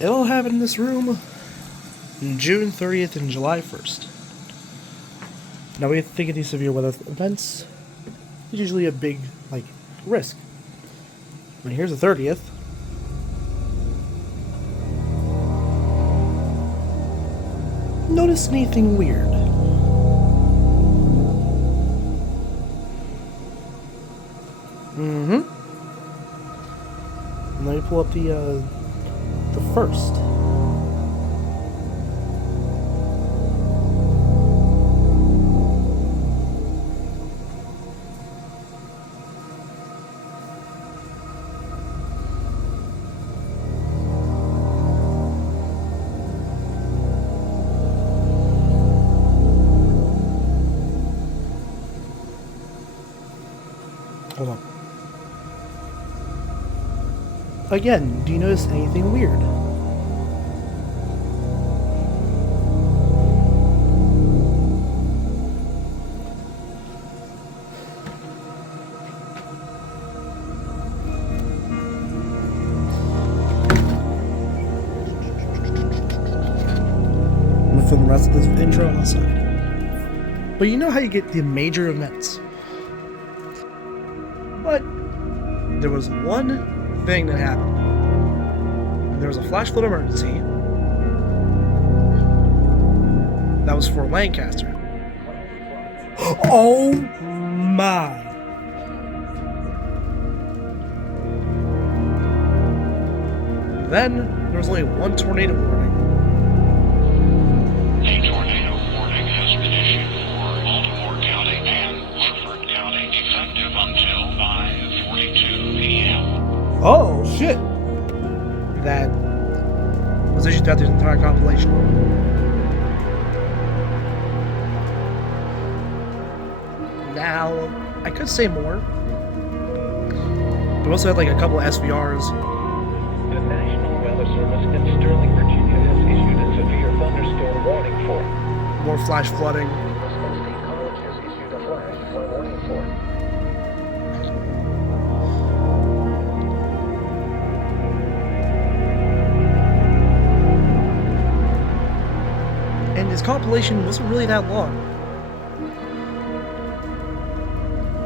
It'll happen in this room June 30th and July 1st. Now we think of these severe weather events, there's usually a big, risk. And here's the 30th. Notice anything weird? Mm-hmm. And let me pull up the first. Hold on. Again, do you notice anything weird? I'm gonna film the rest of this intro outside. But you know how you get the major events. But there was one thing that happened. There was a flash flood emergency that was for Lancaster. Oh my. Then there was only one tornado warning. A tornado warning has been issued for Baltimore County and Harford County effective until 5:42 p.m. Oh shit! That was issued throughout the entire compilation. Now, I could say more. We also had a couple of SVRs. The National Weather Service in Sterling, Virginia has issued a severe thunderstorm warning for. More flash flooding. Roosevelt State College has issued a flash flood warning for. And this compilation wasn't really that long.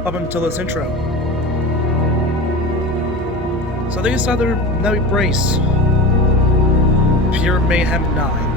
Up until this intro. So they decided that we brace. Pure Mayhem 9.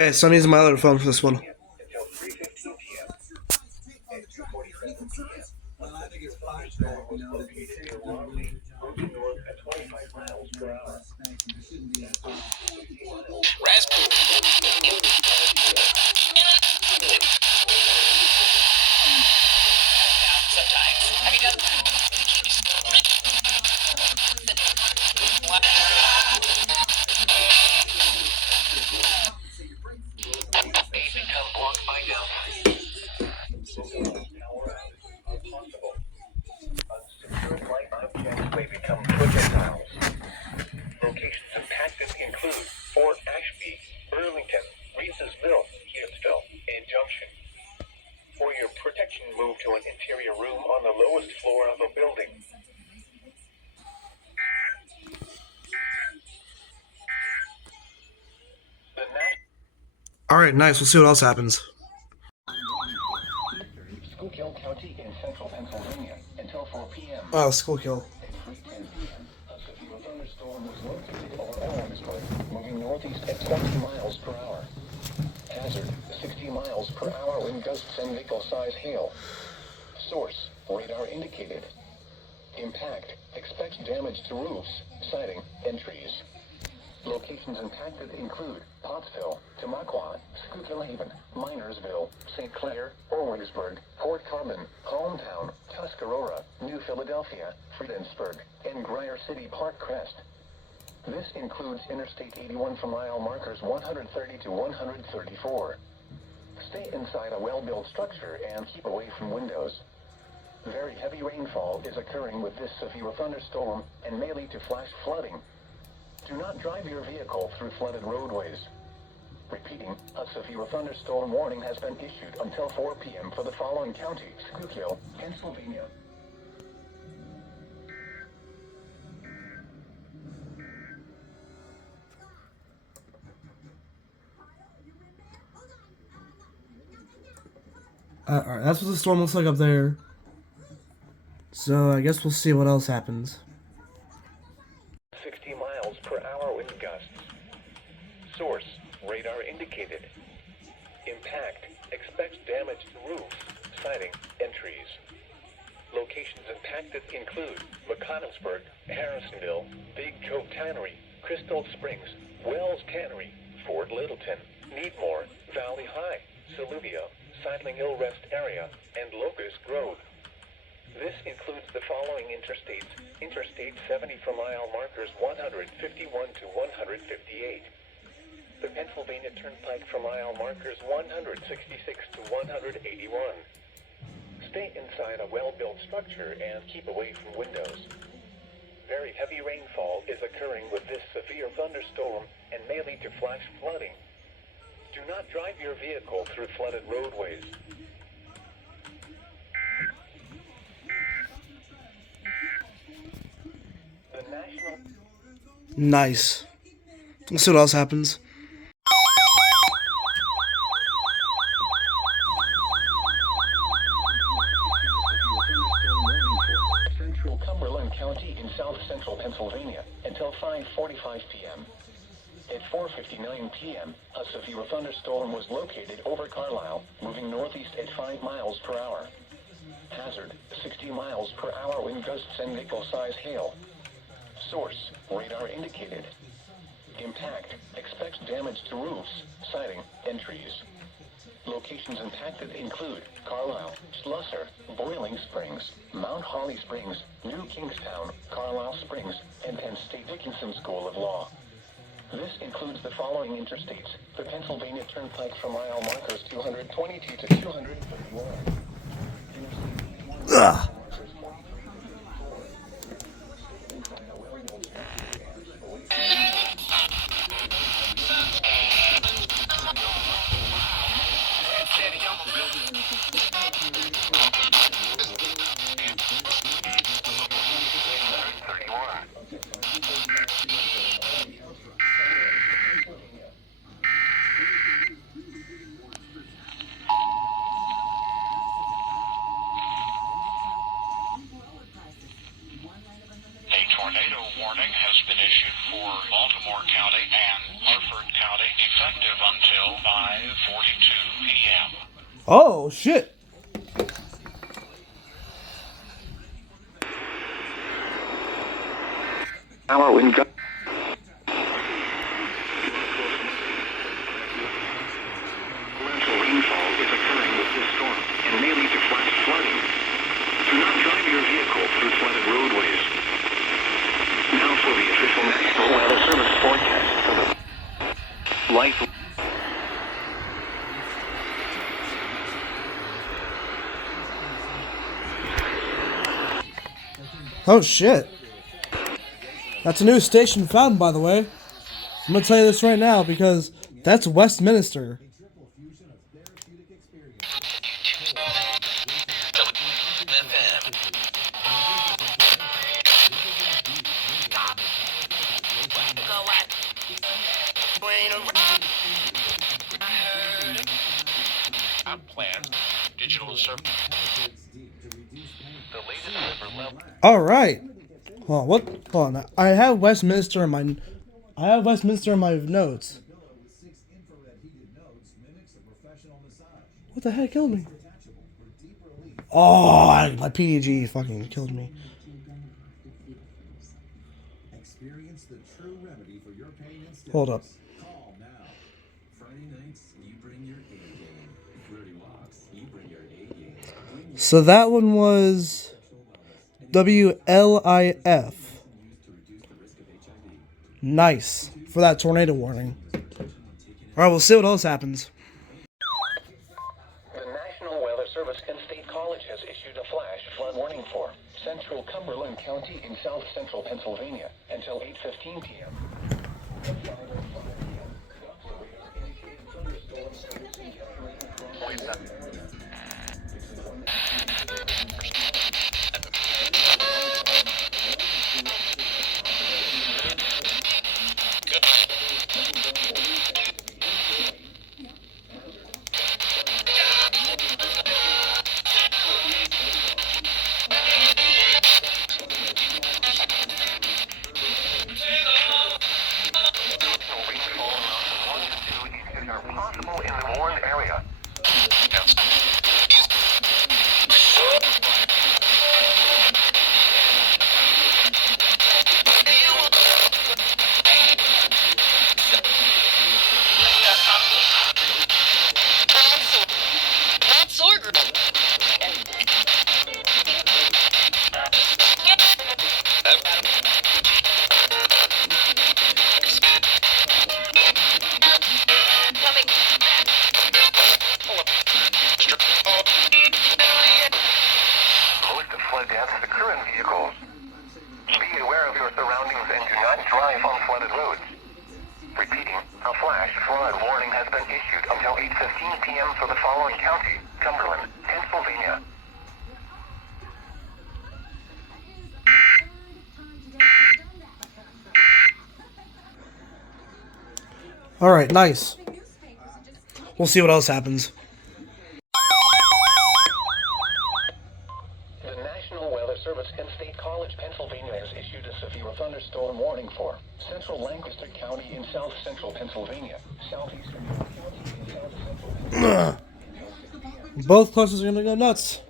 Okay, so I'm using my other phone for this one. Unsecured light objects may become projectiles. Locations impacted include Fort Ashby, Burlington, Reedsville, Hughesville, and Junction. For your protection, move to an interior room on the lowest floor of a building. Alright, nice. We'll see what else happens. Schuylkill County in central Pennsylvania until 4 p.m. Oh, Schuylkill. At 3:10 p.m., a severe thunderstorm was located over Owensboro, moving northeast at 20 miles per hour. Hazard, 60 miles per hour wind gusts and vehicle-size hail. Source, radar indicated. Impact, expect damage to roofs, siding, and trees. Locations impacted include Pottsville, Tamaqua, Schuylkill Haven, Minersville, St. Clair, Orwigsburg, Fort Common, Hometown, Tuscarora, New Philadelphia, Friedensburg, and Grier City Park Crest. This includes Interstate 81 for mile markers 130 to 134. Stay in inside a well-built structure and keep away from windows. Very heavy rainfall is occurring with this severe thunderstorm and may lead to flash flooding. Do not drive your vehicle through flooded roadways. Repeating, a severe thunderstorm warning has been issued until 4 p.m. for the following county: Schuylkill, Pennsylvania. Alright, that's what the storm looks like up there. So I guess we'll see what else happens. 60 miles per hour wind gusts. Source, radar indicated. Impact, expect damage to roofs, siding, and trees. Locations impacted include McConnellsburg, Harrisonville, Big Cove Tannery, Crystal Springs, Wells Tannery, Fort Littleton, Needmore, Valley High, Saluvia, Sidling Hill Rest Area, and Locust Grove. This includes the following interstates: Interstate 70 for mile markers 151 to 158. The Pennsylvania Turnpike for mile markers 166 to 181. Stay inside a well-built structure and keep away from windows. Very heavy rainfall is occurring with this severe thunderstorm and may lead to flash flooding. Do not drive your vehicle through flooded roadways. The National Nice. Let's see what else happens. Central Cumberland County in south central Pennsylvania until 5:45 p.m. At 4:59 p.m., a severe thunderstorm was located over Carlisle, moving northeast at 5 miles per hour. Hazard, 60 miles per hour wind gusts and nickel-size hail. Source, radar indicated. Impact, expect damage to roofs, siding, and trees. Locations impacted include Carlisle, Schlusser, Boiling Springs, Mount Holly Springs, New Kingstown, Carlisle Springs, and Penn State Dickinson School of Law. This includes the following interstates: the Pennsylvania Turnpike for mile markers 222 to 251. Ugh. Tornado warning has been issued for Baltimore County and Harford County, effective until 5:42 p.m. Oh, shit. Our wind gusts. Torrential rainfall is occurring with this storm and may lead to flash flooding. Do not drive your vehicle through flooded roadways. Now for the official National Weather Service forecast for the life. Oh, shit. That's a new station found, by the way. I'm gonna tell you this right now because that's Westminster. Plan, digital service. The latest river level. All right. Hold on. What? Hold on. I have Westminster in my. I have Westminster in my notes. What the heck killed me? Oh, my PDG fucking killed me. Hold up. So that one was WLIF. Nice for that tornado warning. All right, we'll see what else happens. Service State College has issued a flash flood warning for central Cumberland County in south central Pennsylvania until 8:15 p.m. Possible in the warned area. Flood deaths occur in vehicles. Be aware of your surroundings and do not drive on flooded roads. Repeating, a flash flood warning has been issued until 8:15 p.m. for the following county: Cumberland, Pennsylvania. Alright, nice. We'll see what else happens. Service State College, Pennsylvania has issued a severe thunderstorm warning for central Lancaster County in south central Pennsylvania, southeastern County in south central Pennsylvania. Both clusters are gonna go nuts.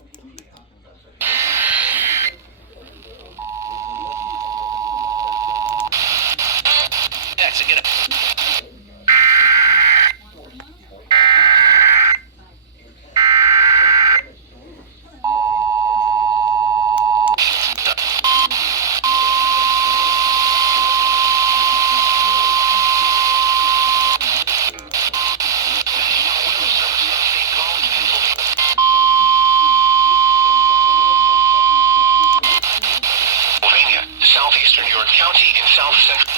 Southeastern York County in south central.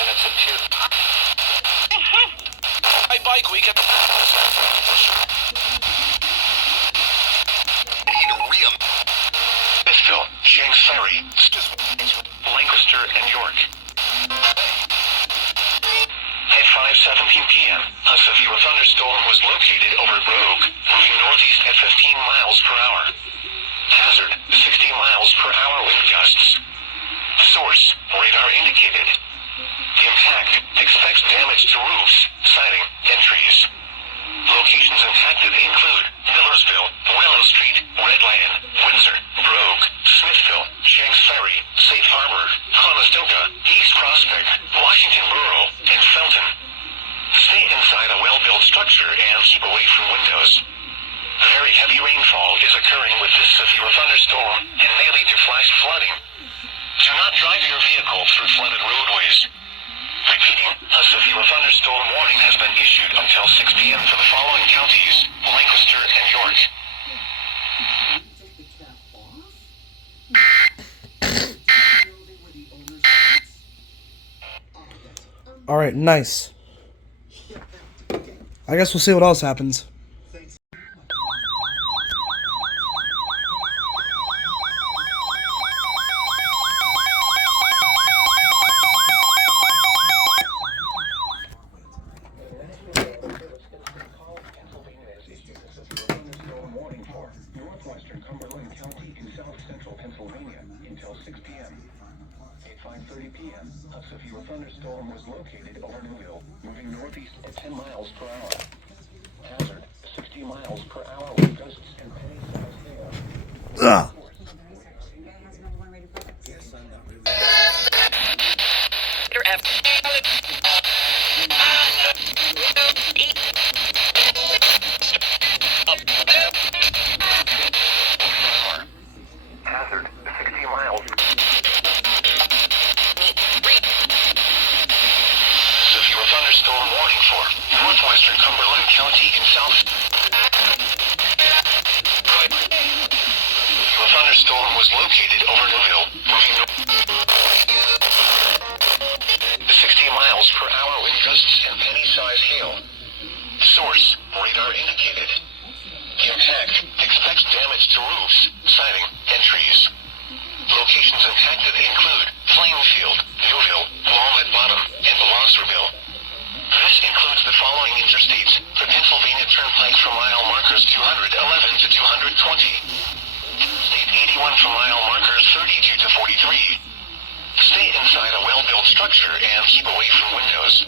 And it's a two. Bike week at the Smithville, James Ferry, Lancaster, and York. At 5:17 p.m., a severe thunderstorm was located over Brogue, moving northeast at 15 miles per hour. Hazard, 60 miles per hour wind gusts. Source, radar indicated. Impact, expects damage to roofs, siding, and trees. Locations impacted include Millersville, Willow Street, Red Lion, Windsor, Brogue, Smithville, Shanks Ferry, Safe Harbor, Conestoga, East Prospect, Washington Borough, and Felton. Stay inside a well-built structure and keep away from windows. Very heavy rainfall is occurring with this severe thunderstorm and may lead to flash flooding. Do not drive your vehicle through flooded roadways. Repeating, a severe thunderstorm warning has been issued until 6 p.m. for the following counties: Lancaster and York. Alright, nice. I guess we'll see what else happens. Northwestern Cumberland County in south central Pennsylvania until 6 p.m. At 5:30 p.m., a severe thunderstorm was located over Newville, moving northeast at 10 miles per hour. Hazard, 60 miles per hour with gusts and penny-sized hail. northwestern Cumberland County in south. A thunderstorm was located over Newville, moving 60 miles per hour wind gusts and penny-size hail. Source, radar indicated. Impact, expects damage to roofs, siding, and trees. Locations impacted include Plainfield, Newville, Walnut Bottom, and Blosserville. This includes the following interstates: the Pennsylvania Turnpike from mile markers 211 to 220. State 81 from mile markers 32 to 43. Stay inside a well-built structure and keep away from windows.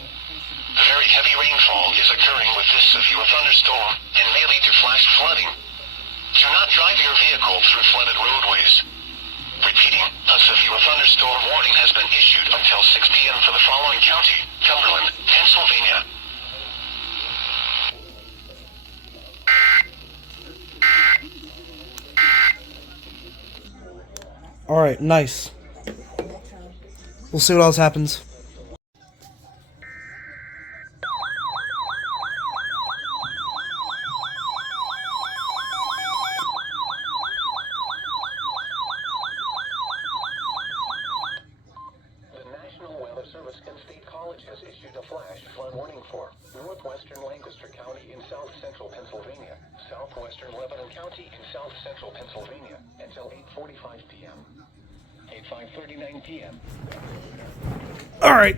Very heavy rainfall is occurring with this severe thunderstorm and may lead to flash flooding. Do not drive your vehicle through flooded roadways. Repeating, a severe thunderstorm warning has been issued until 6 p.m. for the following county: Cumberland, Pennsylvania. Alright, nice. We'll see what else happens. The National Weather Service and State College has issued a flash flood warning for northwestern Lancaster County in south central Pennsylvania, southwestern Lebanon County in south central Pennsylvania until 8:45 p.m. At 5:39 p.m. Alright.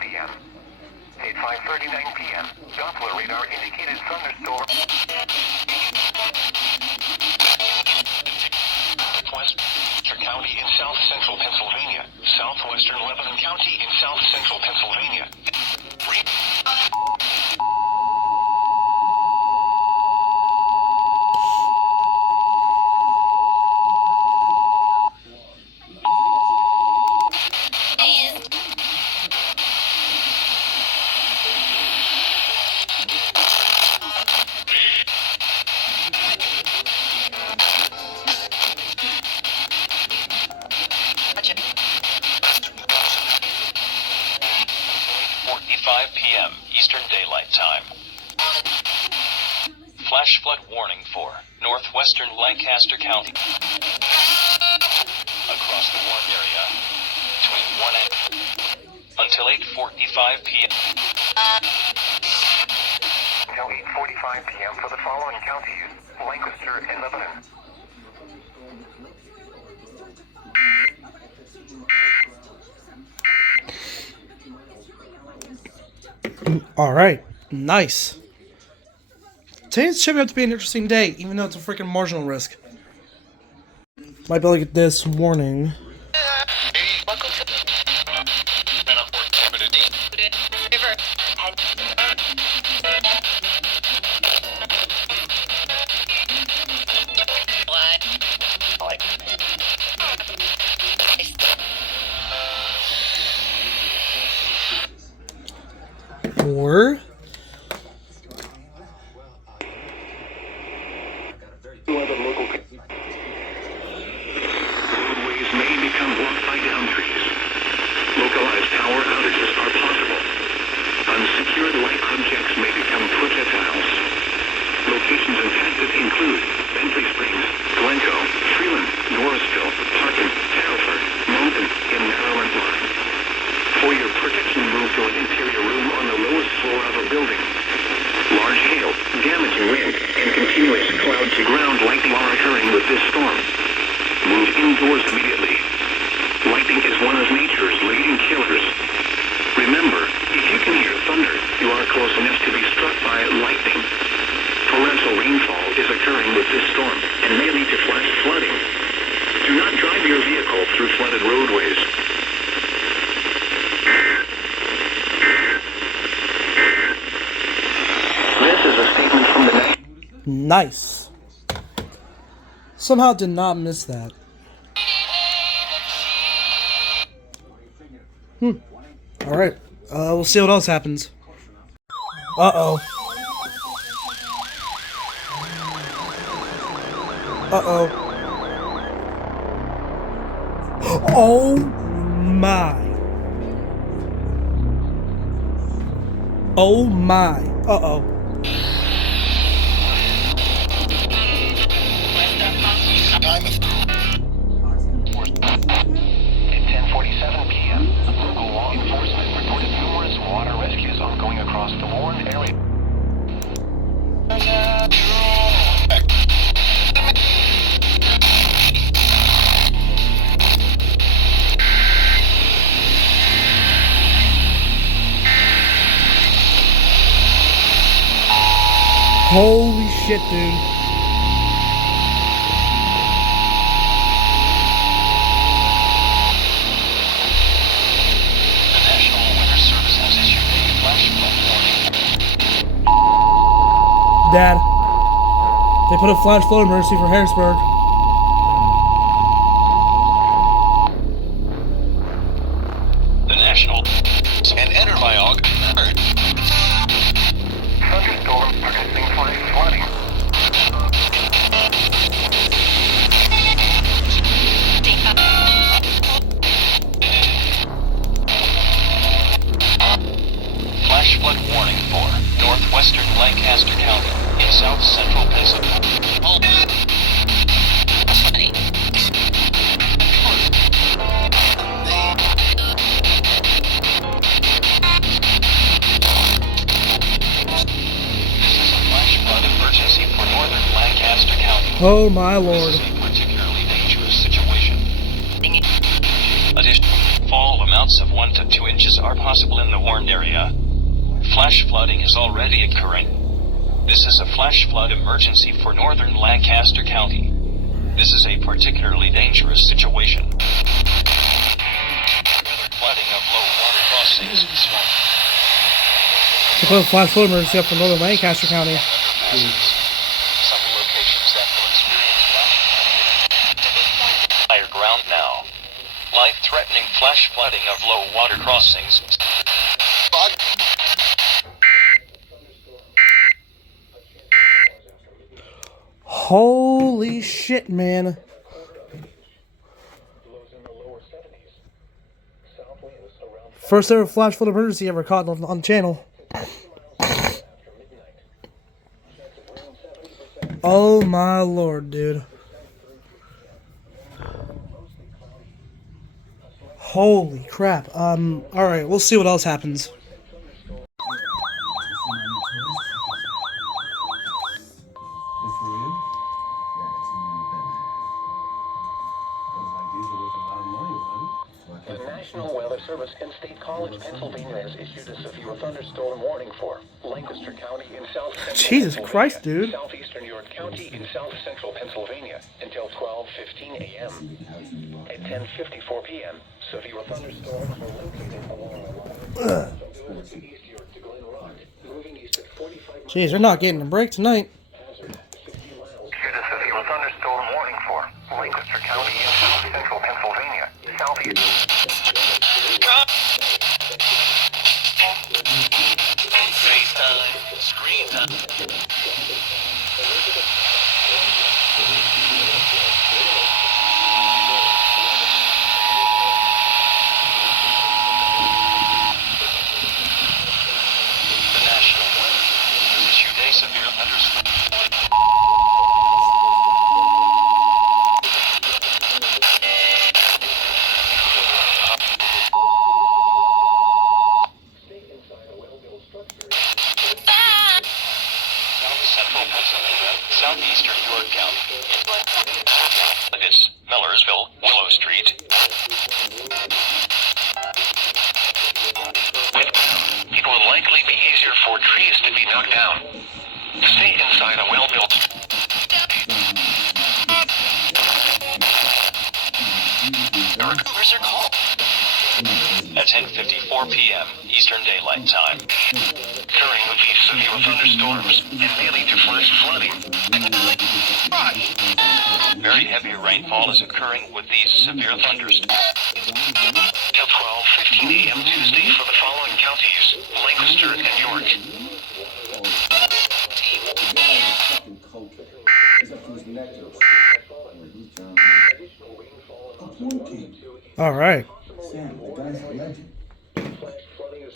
p.m. At 5:39 p.m., Doppler radar indicated thunderstorm. Western County in south central Pennsylvania, southwestern Lebanon County in south central Pennsylvania. p.m. Eastern Daylight Time. Flash flood warning for northwestern Lancaster County. Across the warned area between 1 and until 8:45 p.m. Until 8:45 p.m. for the following counties: Lancaster and Lebanon. Alright, nice. Today's shaping up to be an interesting day, even though it's a freaking marginal risk. Might be able to get this warning. Or roadways may become blocked by downed trees. Localized power outages are possible. Unsecured light objects may become projectiles. Locations impacted include Bentley Springs, Glencoe, Freeland, Norrisville, Parkin, Hereford, Moncton, and Maryland line. For your protection, move to an interior room on the lowest floor of a building. Large hail, damaging wind, and continuous cloud-to-ground lightning are occurring with this storm. Move indoors immediately. Lightning is one of nature's leading killers. Remember, if you can hear thunder, you are close enough to be struck by lightning. Torrential rainfall is occurring with this storm and may lead to flash flooding. Do not drive your vehicle through flooded roadways. This is a statement from the nice. Somehow did not miss that. Alright, we'll see what else happens. Uh-oh. Uh-oh. Oh my. Oh my. Uh-oh. At 10:47 p.m., local law enforcement reported numerous water rescues ongoing across the Warren area. Holy shit, dude. The National Weather Service has issued a flash flood warning. Dad. They put a flash flood emergency for Harrisburg. The National and Enerbiog thunderstorm producing flash flooding. Flash flood warning for northwestern Lancaster County in south central Pennsylvania. Emergency for northern Lancaster County. Oh my lord. This is a particularly dangerous situation. Additional fall amounts of 1 to 2 inches are possible in the warned area. Flash flooding is already occurring. This is a flash flood emergency for northern Lancaster County. This is a particularly dangerous situation. Flooding of low water crossings. They put a flash flood emergency up for northern Lancaster County. Some locations that will experience higher ground now. Life-threatening flash flooding of low water crossings. Holy shit, man. First ever flash flood emergency ever caught on the channel. Oh my lord, dude. Holy crap. Alright, we'll see what else happens. The National Weather Service in State College, Pennsylvania has issued a severe thunderstorm warning for Lancaster County in south central Jesus Pennsylvania, Christ, dude. southeastern York County in south central Pennsylvania until 12:15 a.m. At 10:54 p.m., severe thunderstorms were located along the line from North to East York to Glen Rock, moving east at 45 Jeez, they're not getting a break tonight. hazard, 60 miles. Issued a severe thunderstorm warning for Lancaster County in south central Pennsylvania, southeast. FaceTime, screen time. The National Weather has issued a severe thunderstorm. Central Pennsylvania, southeastern York County. It's Millersville, Willow Street. It will likely be easier for trees to be knocked down. Stay inside a well-built. Recovers are called. At 10:54 p.m. Eastern Daylight Time. Occurring with these severe thunderstorms and may lead to flash flooding. Very heavy rainfall is occurring with these severe thunderstorms. Till 12:15 a.m. Tuesday for the following counties: Lancaster and York. All right.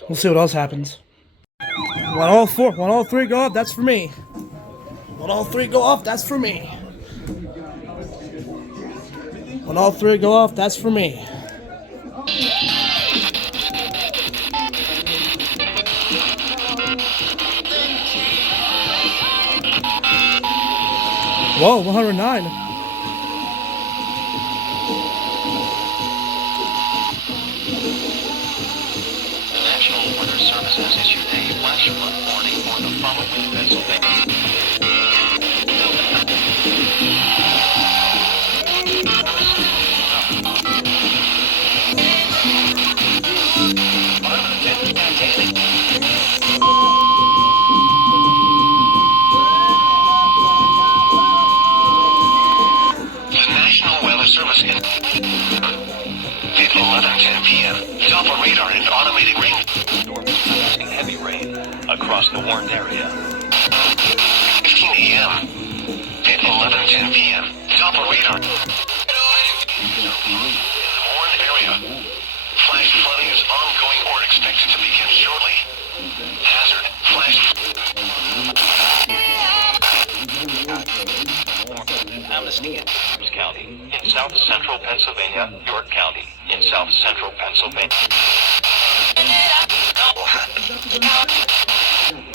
We'll see what else happens. When all three go up, that's for me. When all three go off, that's for me. When all three go off, that's for me. Whoa, 109. The National Weather Service has issued a flash flood warning for the following Pennsylvania. The National Weather Service at 11:10 p.m. Doppler radar and automated rain storm is forecasting heavy rain across the warned area. 15 a.m. at 11:10 p.m. Doppler radar. Warned area. Flash flooding is ongoing or expected to begin shortly. Hazard. Flash. Amnesty in Adams County, in south central Pennsylvania, York County, in south central Pennsylvania.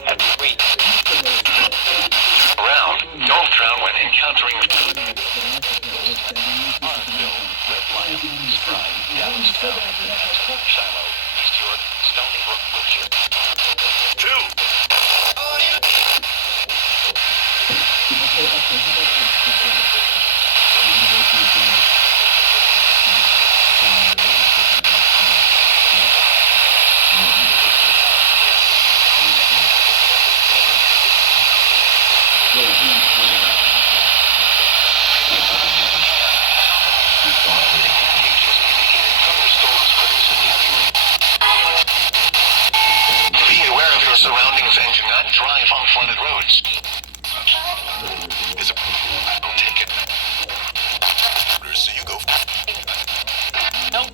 At 3. Around, don't drown when encountering Armville, Red Lion, Stride, Downstown, Shiloh, East York, Stony Brook, Wiltshire. 2. Be aware of your surroundings and do not drive on flooded roads. I don't take it. So you go. Nope.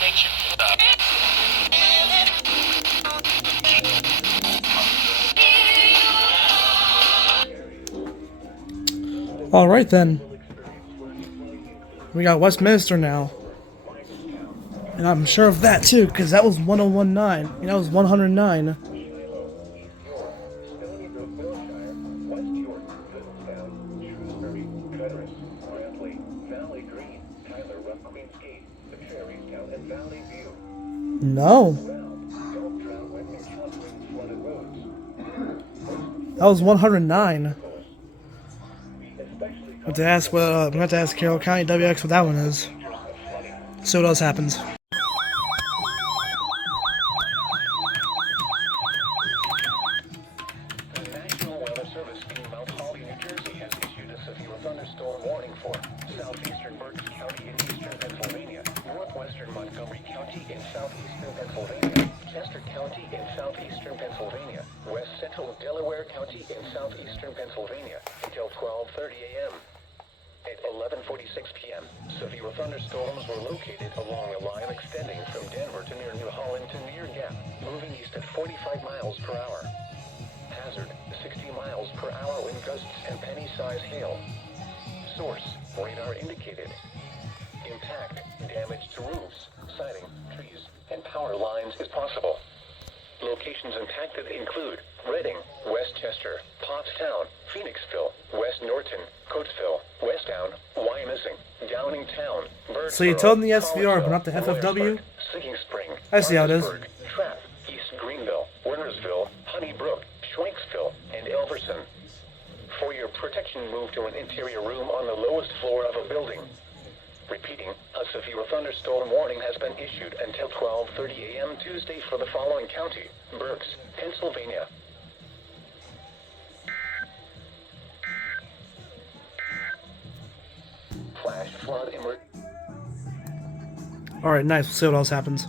Makes you stop. All right then. We got Westminster now. And I'm sure of that too, because that was 1019. And that was 109. No. That was 109. I have to ask what I'm gonna have to ask Carroll County WX what that one is. See what else happens. The National Weather Service in Mount Holly, New Jersey has issued a severe thunderstorm warning for southeastern Berks County in eastern Pennsylvania, northwestern Montgomery County in southeastern Pennsylvania, Chester County in southeastern Pennsylvania, west central Delaware County in southeastern Pennsylvania until 12:30 a.m. At 11:46 p.m., severe thunderstorms were located along a line extending from Denver to near New Holland to near Gap, moving east at 45 miles per hour. Hazard, 60 miles per hour wind gusts and penny-size hail. Source, radar indicated. Impact, damage to roofs, siding, trees, and power lines is possible. Locations impacted include Reading, Westchester, Pottstown, Phoenixville, West Norton, Coatesville, Westtown, Wyomissing, Downingtown, Birdsboro, So you told them the SVR, but not the FFW? Sinking Spring, I see how it is. Parkersburg, Trapp, East Greenville, Wernersville, Honeybrook, Schwenksville, and Elverson. For your protection, move to an interior room on the lowest floor of a building. Repeating, a severe thunderstorm warning has been issued until 12:30 a.m. Tuesday for the following county: Berks, Pennsylvania. Flash flood emergency. Alright, nice. We'll see what else happens.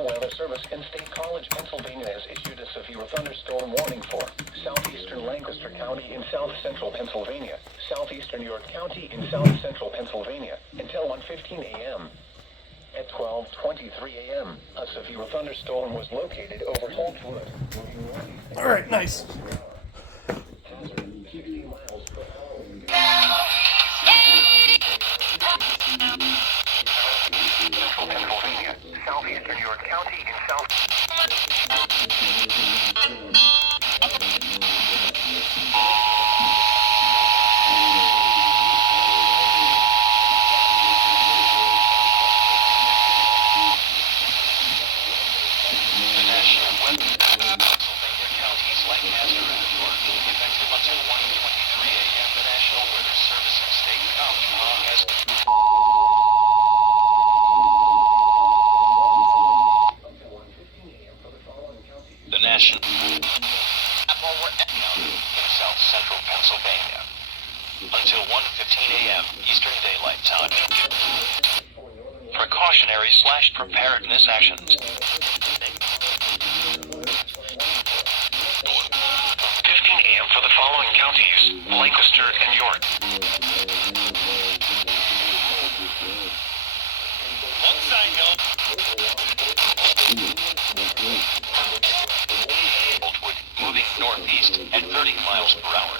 National Weather Service in State College, Pennsylvania has issued a severe thunderstorm warning for southeastern Lancaster County in south-central Pennsylvania, southeastern York County in south-central Pennsylvania until 1:15 a.m. At 12:23 a.m., a severe thunderstorm was located over Holtwood. All right, nice. Hazard 60 miles per hour. Central Pennsylvania, southeastern York County in south. Central Pennsylvania until 1:15 a.m. Eastern Daylight Time. Precautionary/preparedness actions. 15 a.m. for the following counties: Lancaster and York. Holtwood moving northeast at 30 miles per hour.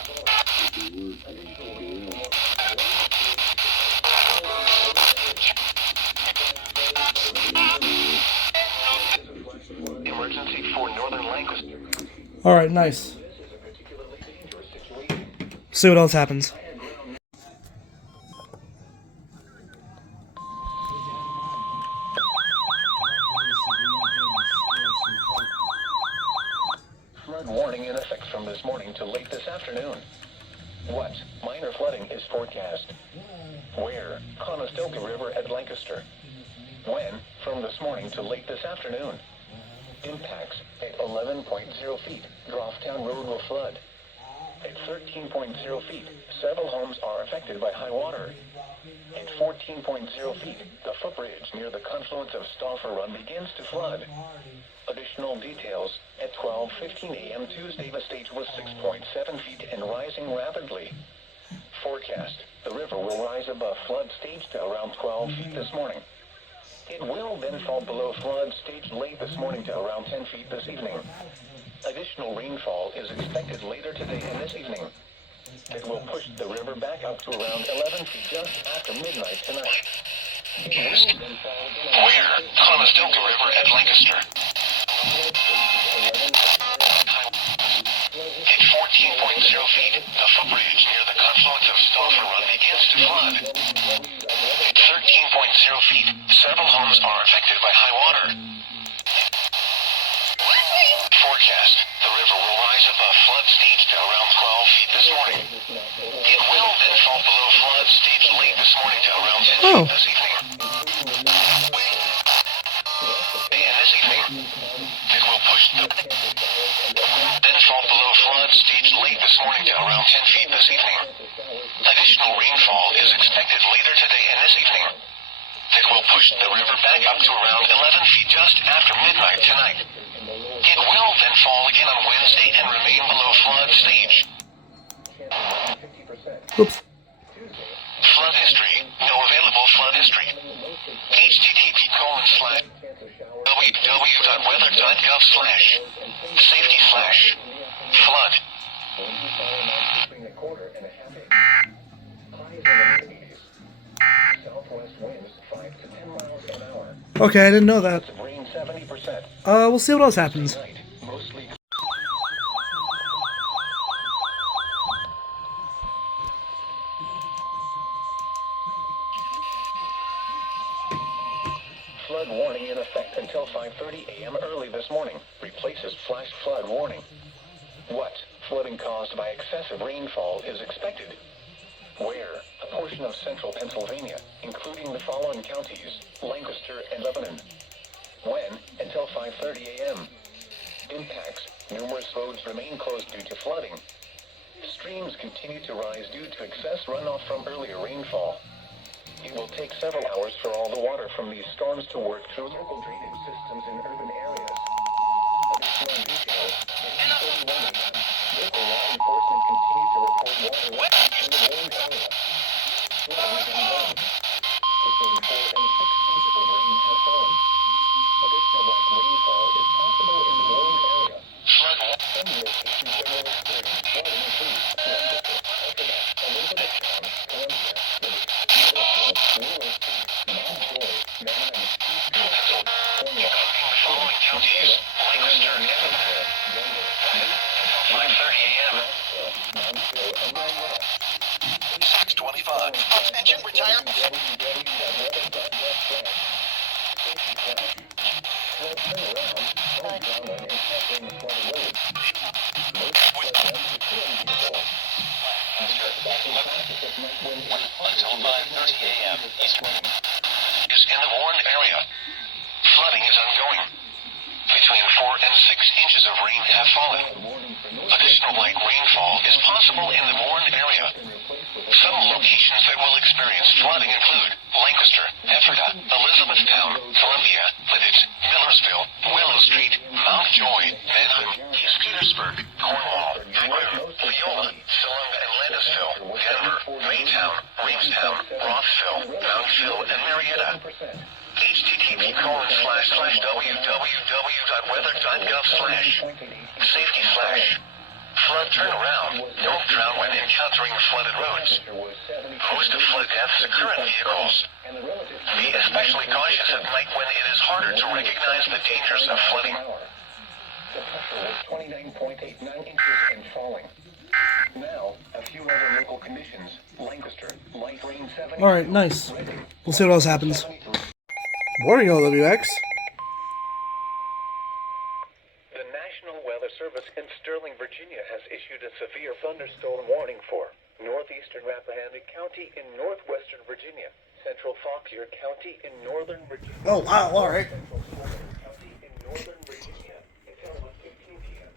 Emergency for northern Lancaster. All right, nice. See what else happens. Flood warning in effect from this morning to late this afternoon. What? Minor flooding is forecast. Where? Conestoga River at Lancaster. When? From this morning to late this afternoon. Impacts at 11.0 feet. Droughtown Road will flood. At 13.0 feet, several homes are affected by high water. At 14.0 feet, the footbridge near the confluence of Stauffer Run begins to flood. Additional details, at 12:15 a.m. Tuesday, the stage was 6.7 feet and rising rapidly. Forecast, the river will rise above flood stage to around 12 feet this morning. It will then fall below flood stage late this morning to around 10 feet this evening. Additional rainfall is expected later today and this evening. It will push the river back up to around 11 feet just after midnight tonight. Where? Conestoga River at Lancaster. At 14.0 feet, the footbridge near the confluence of Stauffer Run begins to flood. At 13.0 feet, several homes are affected by high water. Forecast, the river will rise above flood stage to around 12 feet this morning. It will then fall below flood stage late this morning to around 10 feet this evening. And this evening, it will push then fall below flood stage late this morning to around 10 feet this evening. Additional rainfall is expected later today and this evening. It will push the river back up to around 11 feet just after midnight tonight. It will then fall again on Wednesday and remain below flood stage. Oops. Flood history. No available flood history. http://www.weather.gov/safety/flood. Okay, I didn't know that. Rain 70%. We'll see what else happens. Mostly flood warning in effect until 5:30 a.m. early this morning. Replaces flash flood warning. What? Flooding caused by excessive rainfall is expected. Where? A portion of central Pennsylvania, including the following counties: Lancaster and Lebanon. When? Until 5:30 a.m. Impacts: numerous roads remain closed due to flooding. Streams continue to rise due to excess runoff from earlier rainfall. It will take several hours for all the water from these storms to work through local drainage systems. systems in urban areas. Additional details. At 2:31 a.m., local law enforcement continued to report water levels in the warned area. Flooding is ongoing. Between 4 and 6 inches of rain have fallen. Additional light rainfall is possible in the warned area. Some locations that will experience flooding include Lancaster, Alpharetta, Elizabethtown, Columbia, Millersville, Willow Creek, Mount Joy, Manheim, East Petersburg, Cornwall, Following counties, Lancaster, Evansville, Denver, 5:30 a.m. Knoxville, Moundsville, and Marietta. 6:25. Attention, retire. Until 5:30 a.m. Eastern. Is in the warned area. Flooding is ongoing. Between 4 and 6 inches of rain have fallen. Additional light rainfall is possible in the warned area. Some locations that will experience flooding include Lancaster, Ephrata, Elizabethtown, Columbia, Lidditz, Millersville, Willow Street, Mount Joy, Manheim, East Petersburg, Cornwall, Akron, Leola, Salunga and Landisville, Denver, Maytown, Reamstown, Rothville, Mountville, and Marietta. http://www.weather.gov/safety/ Flood turnaround. Don't drown when encountering flooded roads. Most of flood deaths occur in vehicles. Be especially cautious at night when it is harder to recognize the dangers of flooding. The pressure was 29.89 inches and falling. Now, a few other local conditions. Lancaster, light rain 70. Alright, nice. We'll see what else happens. Morning, OWX. The National Weather Service in Sterling, Virginia has issued a severe thunderstorm warning for northeastern Rappahannock County in northwestern Virginia, central Fauquier County in northern Virginia. Oh, wow, alright. Central Suffolk County in northern Virginia until 1:15 p.m.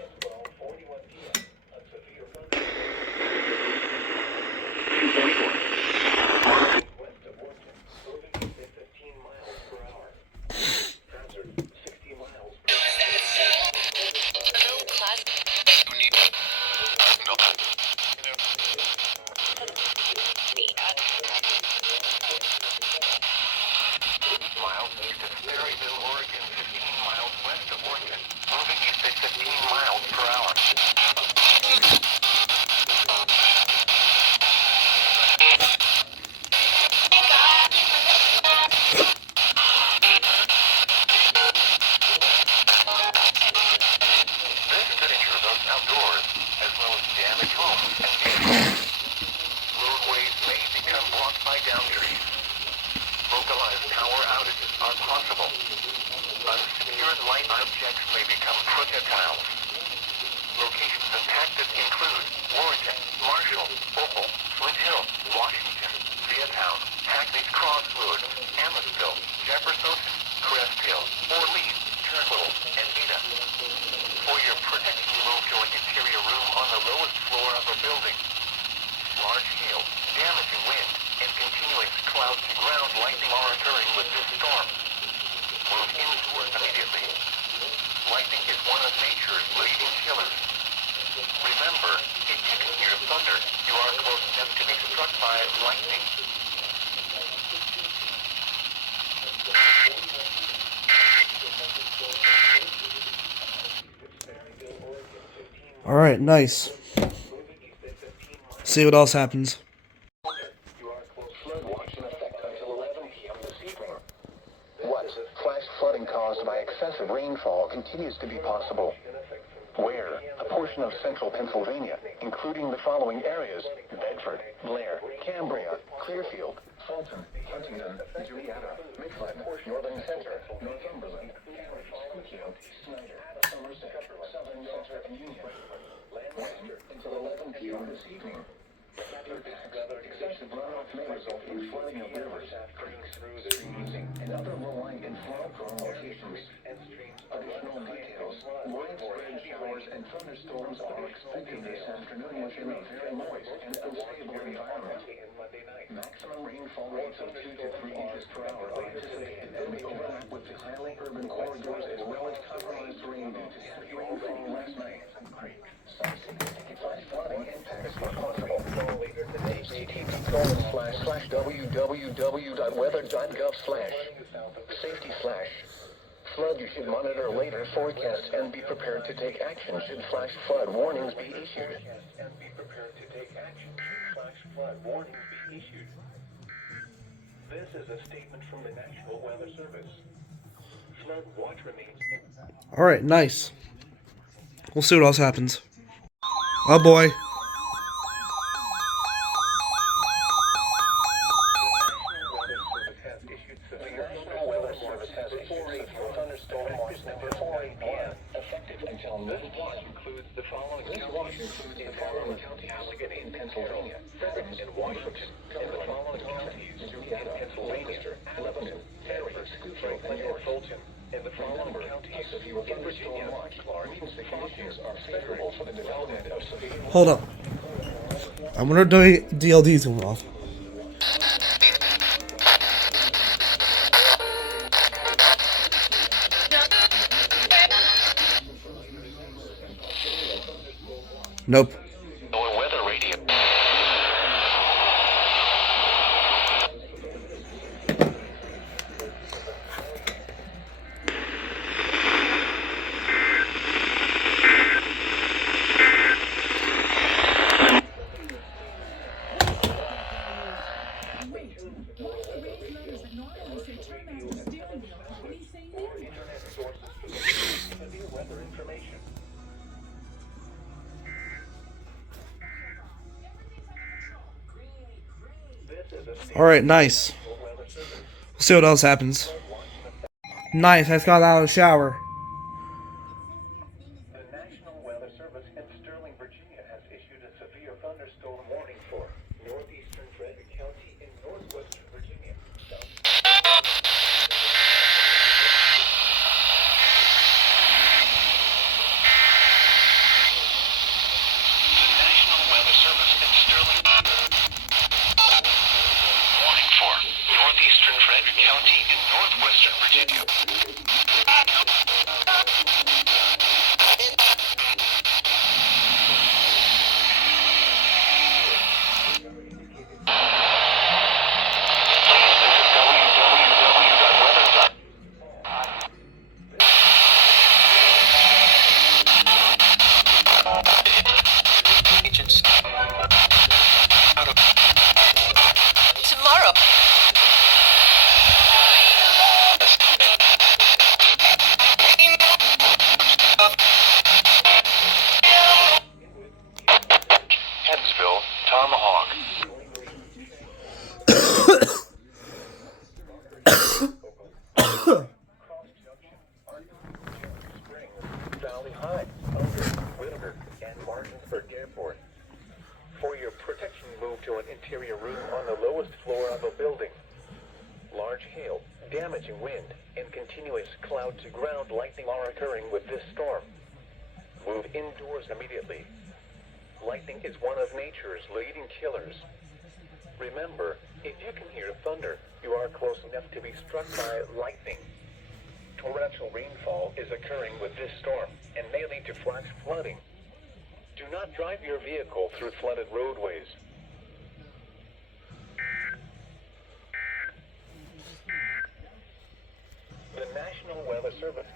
At 12:41 p.m., a severe thunderstorm west of Orton, moving at 15 miles per hour. Hazard 60 miles per hour. Miles east of Maryville, Oregon, 15 miles west of Oregon, moving east at 15 miles per hour. This could injure those outdoors, as well as damage homes and vehicles. Roadways may become blocked by downed trees. Localized power outages are possible. Unsecured light objects may become projectiles. Locations impacted include Warrenton, Marshall, Opal, Flint Hill, Washington, Vietown, Hackney's Crossroads, Amherstville, Jefferson, Crest Hill, Orleans, Turnbull, and Ada. For your protection, move to an interior room on the lowest floor of a building. Large hail, damaging wind, and continuing cloud-to-ground lightning are occurring with this storm. Move indoors immediately. Lightning is one of nature's leading killers. Remember, if you can hear thunder, you are close enough to be struck by lightning. Alright, nice. See what else happens. You are close flood watch in effect until 11 p.m. this evening. What? Flash flooding caused by excessive rainfall continues to be possible. Where? A portion of central Pennsylvania, including the following areas: Bedford, Blair, Cambria, Clearfield, Fulton, Huntingdon, Juliana, Mifflin, Northern Center, Northumberland, Squeakill, Snyder, Somerset, Southern Center, and Union. Lancaster until 11 p.m. this evening. Excessive runoff may result in flooding of rivers, creeks, streams, and other low-lying and flood-prone locations. Additional details: widespread showers and thunderstorms are expected this afternoon within a very moist and unstable environment. Maximum rainfall rates of 2 to 3 inches per hour are anticipated and may overlap with the highly http://www.weather.gov/safety/ flood you should monitor later forecasts and be prepared to take action should flash flood warnings be issued. This is a statement from the National Weather Service. Flood watch remains. Alright, nice. We'll see what else happens. Oh boy. Hold up. I wonder if DLD's going off. Nope. Weather radio. Alright, nice. We'll see what else happens. Nice, I just got out of the shower. The National Weather Service in Sterling, Virginia has issued a severe thunderstorm warning for northeastern Frederick County in northwestern Virginia. National Weather Service in Sterling. Warning for northeastern Frederick County in northwestern Virginia. Tomorrow. Headsville, Tomahawk. Valley High, Unger, Whittier, and Martinsburg Airport. For your protection, move to an interior room on the lowest floor of a building. Large hail, damaging wind, and continuous cloud-to-ground lightning are occurring with this storm. Move indoors immediately. Lightning is one of nature's leading killers. Remember, if you can hear thunder, you are close enough to be struck by lightning. Torrential rainfall is occurring with this storm and may lead to flash flooding. Do not drive your vehicle through flooded roadways. The National Weather Service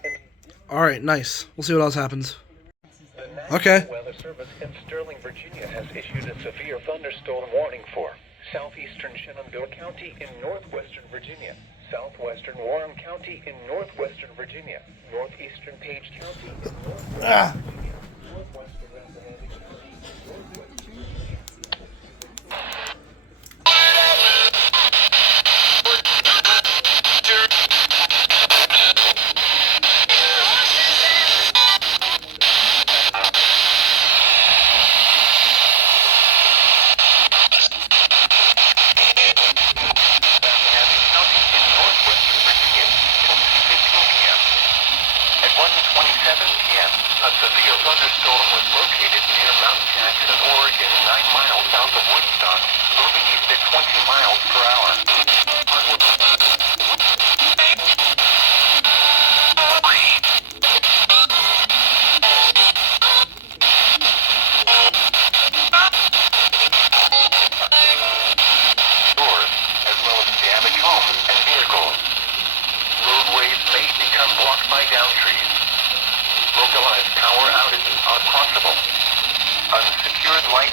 Alright, nice. We'll see what else happens. The National Okay. Weather Service in Sterling, Virginia has issued a severe thunderstorm warning for southeastern Shenandoah County in northwestern Virginia, southwestern Warren County in northwestern Virginia, northeastern Page County in northwestern Virginia, northwestern Rappahannock County, northwestern At 1:27 p.m., a severe thunderstorm was located near Mount Jackson, Oregon, 9 miles south of Woodstock, moving east at 20 miles per hour.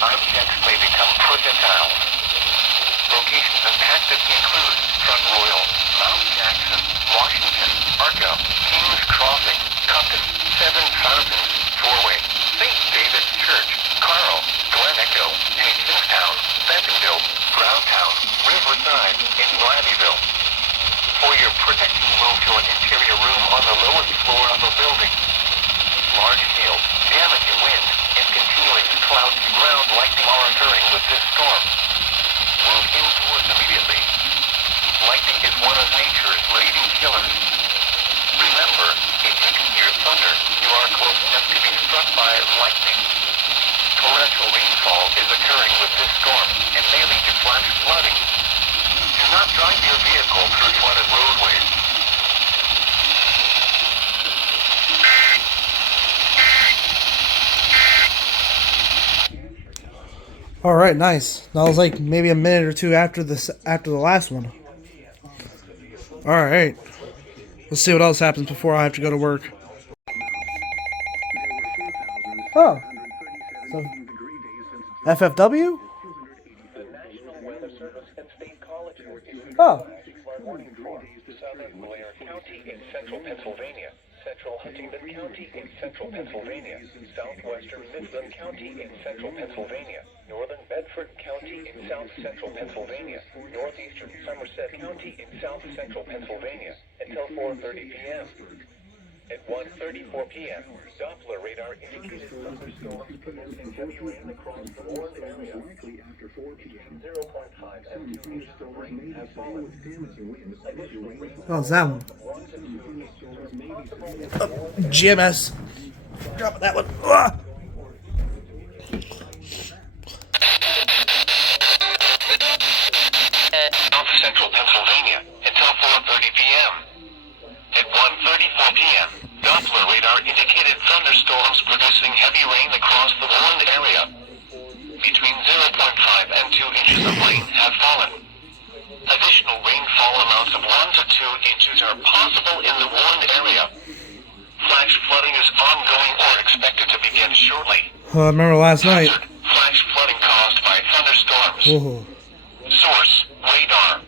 objects may become projectiles. Locations impacted include Front Royal, Mount Jackson, Washington, Arco, Kings Crossing, Compton, 7000, Four-Way, St. David's Church, Carl, Glen Echo, Hastingstown, Bentonville, Browntown, Riverside, and Labbyville. For your protection, move to an interior room on the lowest floor of a building. Large hail, damaging wind, and continuing clouds to ground lightning are occurring with this storm. Move indoors immediately. Lightning is one of nature's leading killers. Remember, if you can hear thunder, you are close enough to be struck by lightning. Torrential rainfall is occurring with this storm and may lead to flash flooding. Do not drive your vehicle through flooded roadways. All right, nice. That was like maybe a minute or two after the last one. All right, let's see what else happens before I have to go to work. Oh, so FFW? The National Weather Service and State Colleges issued Oh, flood warning for southern Blair County in central Pennsylvania, central Huntingdon County in central Pennsylvania, southwestern Midland County in central Pennsylvania, northern Bedford County in south central Pennsylvania, northeastern Somerset County in south central Pennsylvania, until 4:30 p.m. At 1:34 p.m., Doppler radar indicated thunderstorms producing heavy rain across the warned area. 0.5 centimeters of rain has fallen. oh, it's that one. GMS. Drop that one. Ah! South central Pennsylvania until 4:30 p.m. At 1:34 p.m., Doppler radar indicated thunderstorms producing heavy rain across the warned area. Between 0.5 and 2 inches of rain have fallen. Additional rainfall amounts of 1 to 2 inches are possible in the warned area. Flash flooding is ongoing or expected to begin shortly. I remember last night. Flash flooding caused by thunderstorms. Whoa. Source, radar.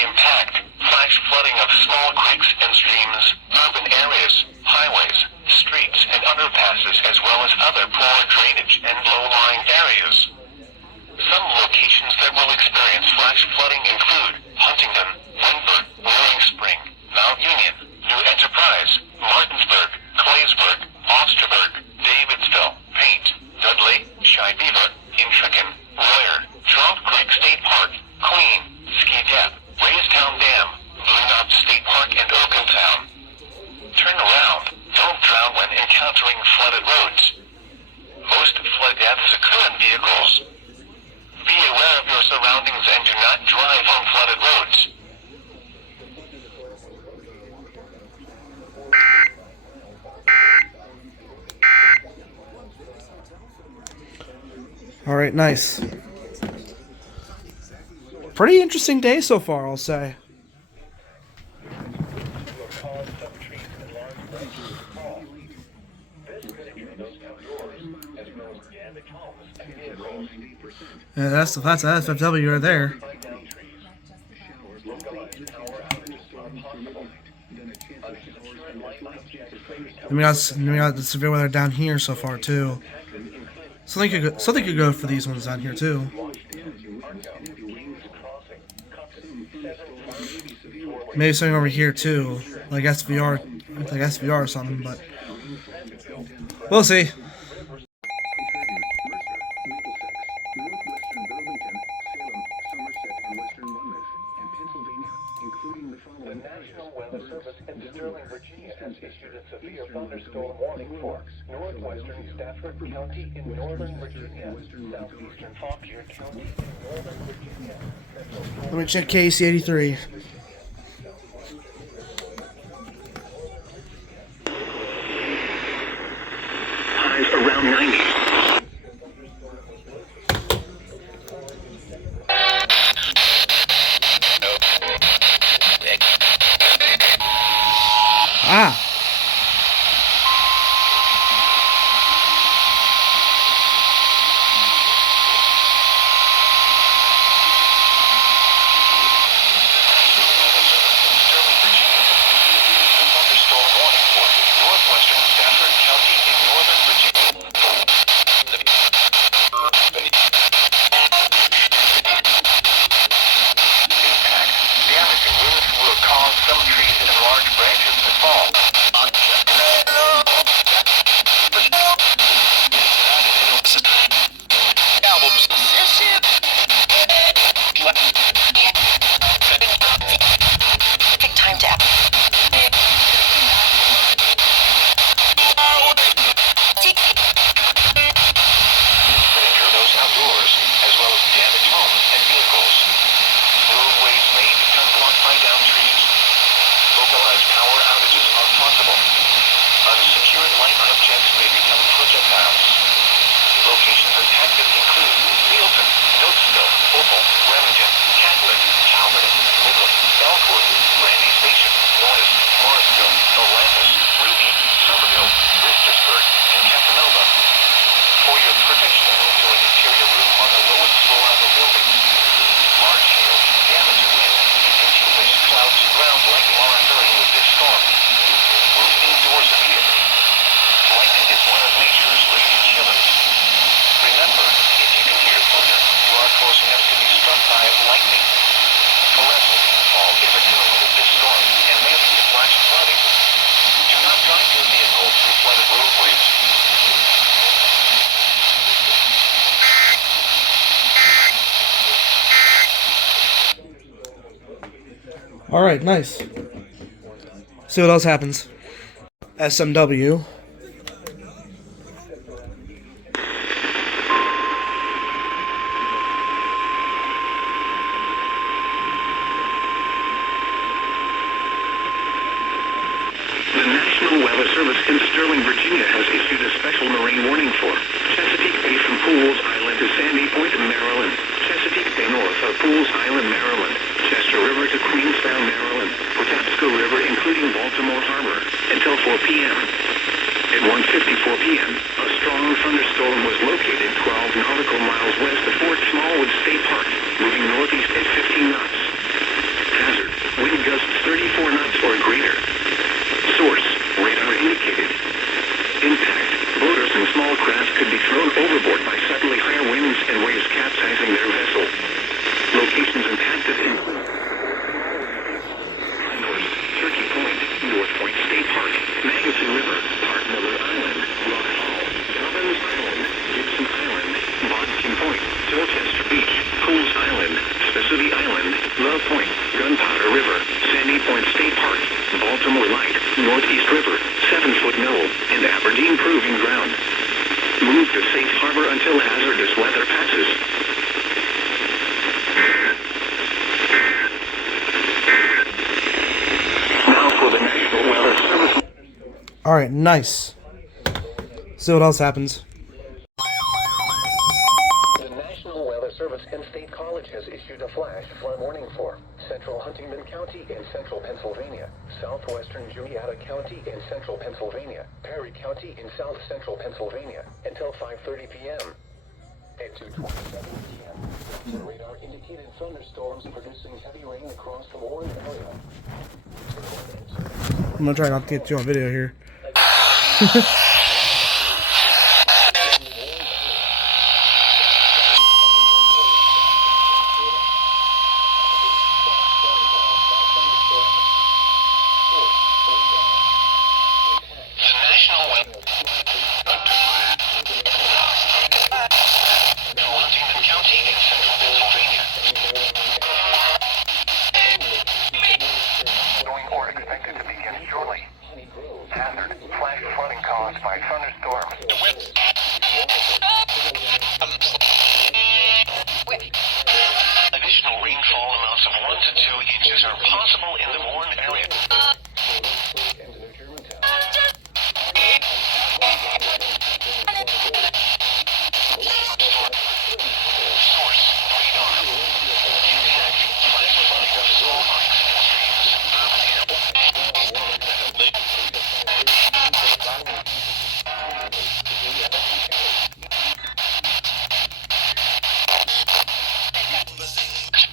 Impact, flash flooding of small creeks and streams, urban areas, highways, streets, and underpasses, as well as other poor drainage and low-lying areas. Some locations that will experience flash flooding include Huntington, Windberg, Roaring Spring, Mount Union, New Enterprise, Martinsburg, Claysburg, Osterburg, Davidsville, Paint, Dudley, Shibeaver, Inchicken, Royer, Trump Creek State Park, Queen, Ski Gap, Raystown Dam, Blue Mountain State Park, and Oaklandtown. Turn around. Don't drown when encountering flooded roads. Most flood deaths occur in vehicles. Be aware of your surroundings and do not drive on flooded roads. All right, nice. Pretty interesting day so far, I'll say. Yeah, that's FFW right there. We got the severe weather down here so far too. Something could go for these ones down here too. Maybe something over here too, like SVR or something, but we'll see. The National Weather Service in Sterling, Virginia has issued a severe thunderstorm warning for northwestern Stafford County in northern Virginia, southeastern Fauquier County in northern Virginia. Let me check KC 83. Highs around 90. Ah. events may become projectiles. Locations and tactics include Neilton, Notesville, Opal, Remington, Catlet, Talbot, Midland, Elkwood, Randy Station, Morris, Morrisville, Atlantis, Ruby, Somerville, Bristersburg, and Casanova. For your protection, move to an interior room on the lowest floor of the building. Large hail, damage and wind, and continuous cloud-to-ground lightning are occurring with this storm. Move indoors immediately. Lightning is one of nature's raging killers. Remember, if you can hear thunder, you are close enough to be struck by lightning. Torrential rainfall is occurring with this storm and may lead to flash flooding. Do not drive your vehicle through flooded roadways. Alright, nice. See what else happens. SMW. The National Weather Service in Sterling, Virginia has issued a special marine warning for Chesapeake Bay from Pools Island to Sandy Point, Maryland. Chesapeake Bay north of Pools Island, Maryland. Chester River to Queenstown, Maryland. Patapsco River including Baltimore Harbor until 4 p.m. At 1:54 p.m., a strong thunderstorm was located 12 nautical miles west of Fort Smallwood State Park, moving northeast at 15 knots. Hazard, wind gusts 34 knots or greater. Source, radar indicated. Impact, boaters and small craft could be thrown overboard by suddenly higher winds and waves capsizing their vessel. Locations impacted include North, Turkey Point, North Point State Park, Magansee River, Park Miller Island, Rock Hall, Dobbins Island, Gibson Island, Bodkin Point, Dorchester Beach, Pools Island, Spessarty Island, Love Point, Gunpowder River, Sandy Point State Park, Baltimore Light, Northeast River, 7-foot Knoll, and Aberdeen Proving Ground. Move to safe harbor until hazardous weather passes. Now for the National Weather Service. Alright, nice. See what else happens. The National Weather Service and State College has issued a flash flood warning for Central Huntingdon County in central Pennsylvania, southwestern Juniata County in central Pennsylvania, Perry County in south central Pennsylvania, until 5:30 p.m. At 2:27 p.m., the radar indicated thunderstorms producing heavy rain across the Warren area. I'm gonna try not to get you on video here. Additional rainfall amounts of 1 to 2 inches are possible in the Warren area. Source, radar. Impact, flash flooding of small lakes and streams, urban air.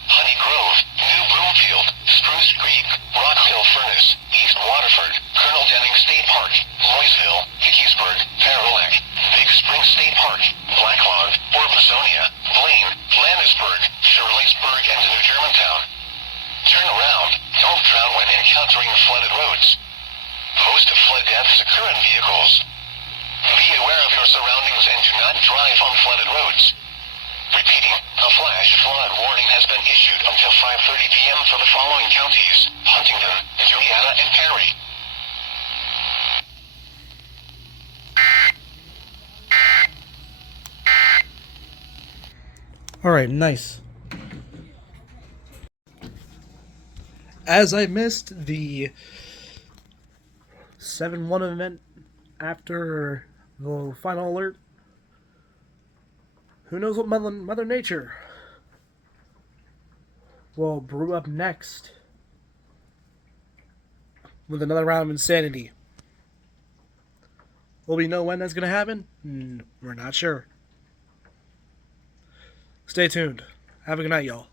Honey Grove, New Broomfield, Spruce Creek, Rock Hill Furnace, East Waterford, Colonel Denning State Park, Loysville, Hickey'sburg, Parallak, Big Spring State Park, Blacklog, Orbasonia, Blaine, Landisburg, Shirleysburg, and New Germantown. Turn around. Don't drown when encountering flooded roads. Most flood deaths occur in vehicles. Be aware of your surroundings and do not drive on flooded roads. Repeating, a flash flood warning has been issued until 5:30 p.m. for the following counties: Huntingdon, Juniata, and Perry. Alright, nice. As I missed the 7-1 event after Little final alert. Who knows what Mother Nature will brew up next with another round of insanity. Will we know when that's going to happen? We're not sure. Stay tuned. Have a good night, y'all.